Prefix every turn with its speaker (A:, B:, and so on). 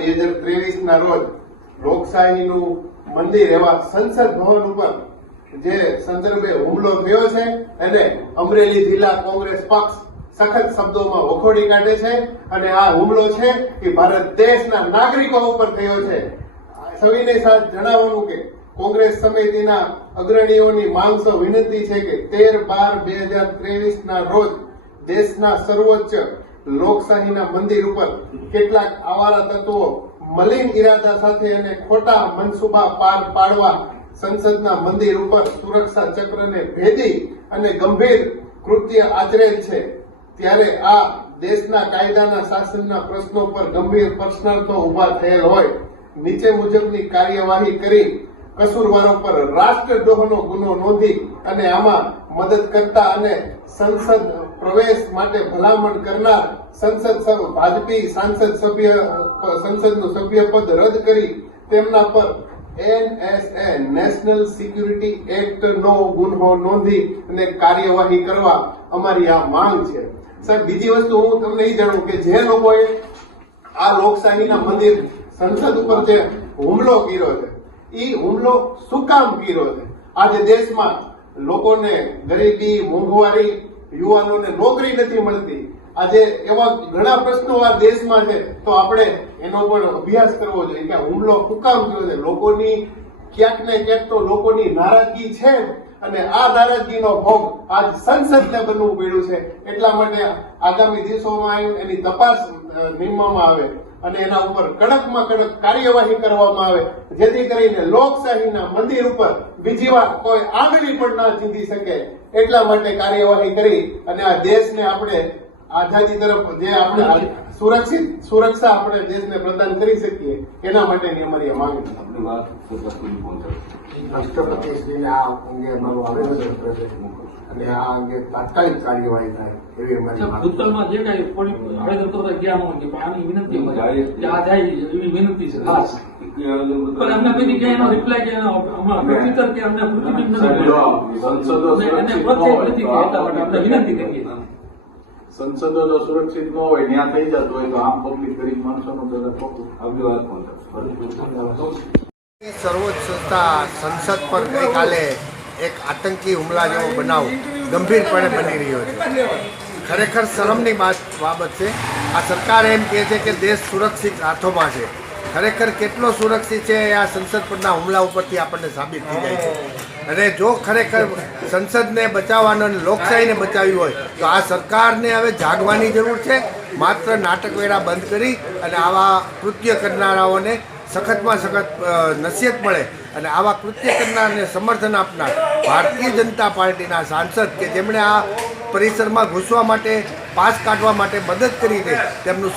A: બે હજાર ત્રેવીસ ના રોજ લોકશાહીનું મંદિર એવા સંસદ ભવન ઉપર જે સંદર્ભે હુમલો થયો છે એને અમરેલી જિલ્લા કોંગ્રેસ પક્ષ સખત શબ્દોમાં વખોડી કાઢે છે અને આ હુમલો છે એ ભારત દેશના નાગરિકો ઉપર થયો છે. સવિનય સાથ જણાવવાનું કે કોંગ્રેસ સમિતિના અગ્રણીઓની માંગ સો વિનંતી છે કે તેર બાર બે હજાર ત્રેવીસ ના રોજ દેશના સર્વોચ્ચ લોકશાહીના મંદિર ઉપર કેટલાક આવારા તત્વો મલિન ઈરાદા સાથે અને ખોટા મનસુબા પાર પાડવા સંસદના મંદિર ઉપર સુરક્ષા ચક્રને ભેદી અને ગંભીર કૃત્ય આચરેલ છે. ત્યારે આ દેશના કાયદાના શાસનના પ્રશ્નો પર ગંભીર પ્રશ્નાર્થો ઊભા થયેલ હોય. નીચે મુજબની કાર્યવાહી કરી કસૂરવારો પર રાષ્ટ્રદ્રોહનો ગુનો નોંધી અને આમાં મદદ કરતા અને સંસદ પ્રવેશ માટે ભલામણ કરનાર સંસદ ભાજપી સાંસદ સભ્ય સંસદનું સભ્યપદ રદ કરી તેમના પર એનએસએ નેશનલ સિક્યુરિટી એક્ટ નો ગુન્હો નોંધી અને કાર્યવાહી કરવા અમારી આ માંગ છે. સાહેબ, બીજી વસ્તુ હું તમને એ જાણું કે જે લોકોએ આ લોકશાહીના મંદિર સંસદ ઉપર જે હુમલો કર્યો છે એ હુમલો શું કામ કર્યો છે? આજે દેશમાં લોકોને ગરીબી, મોંઘવારી યુવાનોને નોકરી નથી મળતી. આજે એવા ઘણા પ્રશ્નો આ દેશમાં છે, તો આપણે એનો પણ અભ્યાસ કરવો જોઈએ કે હુમલો શું થયો છે. લોકોની ક્યાંક ને ક્યાંક તો લોકોની નારાજગી છે અને આ નારાજગીનો ભોગ આજ સંસદને બનવું પડ્યું છે. એટલા માટે આગામી દિવસોમાં એની તપાસ નિમવામાં આવે અને એના ઉપર કડકમાં કડક કાર્યવાહી કરવામાં આવે, જેથી કરીને લોકશાહીના મંદિર ઉપર બીજી વાર કોઈ આંગળી પણ ના જીતી શકે. એટલા માટે કાર્યવાહી કરી અને આ દેશને આપણે આઝાદી તરફ જે આપણે સુરક્ષિત સુરક્ષા આપણે દેશને પ્રદાન કરી શકીએ એના માટેની અમારી
B: પહોંચાડો
C: રાષ્ટ્રપતિશ્રીને આ અંગે અમારું આવેદન છે અને આ અંગે તાત્કાલિક કાર્યવાહી થાય એવી અમારી
D: ભૂતકાળમાં જે કાંઈ આવેદન કરવા ગયા હોય પણ આની વિનંતી આ જાય એવી વિનંતી છે ખાસ. એનો રિપ્લાય કે પ્રતિબિંબ નથી.
B: સંસદો
D: અમને વિનંતી કરીએ.
B: સંસદો જો સુરક્ષિત ન હોય ત્યાં થઈ જતું હોય તો આમ પબ્લિક ગરીબ માણસોનું અભિવાદ
C: સર્વોચ્ચ સંસ્થા સંસદ પર ગઈકાલે એક આતંકી હુમલા જેવો બનાવ ગંભીરપણે બની રહ્યો છે. ખરેખર શરમની બાત- બાબત છે. આ સરકાર એમ કહે છે કે દેશ સુરક્ષિત હાથોમાં છે. ખરેખર કેટલો સુરક્ષિત છે આ સંસદ પરના હુમલા ઉપરથી આપણને સાબિત થઈ જાય છે. અને જો ખરેખર સંસદને બચાવવાનો અને લોકશાહીને બચાવી હોય, તો આ સરકારને હવે જાગવાની જરૂર છે. માત્ર નાટકવેરા બંધ કરી અને આવા કૃત્ય કરનારાઓને સખતમાં સખત નસીહત મળે અને આવા કૃત્ય કરનારને સમર્થન આપનાર ભારતીય જનતા પાર્ટીના સાંસદ કે જેમણે આ પરિસરમાં ઘૂસવા માટે, પાસ કાઢવા માટે મદદ કરી છે, તેમનું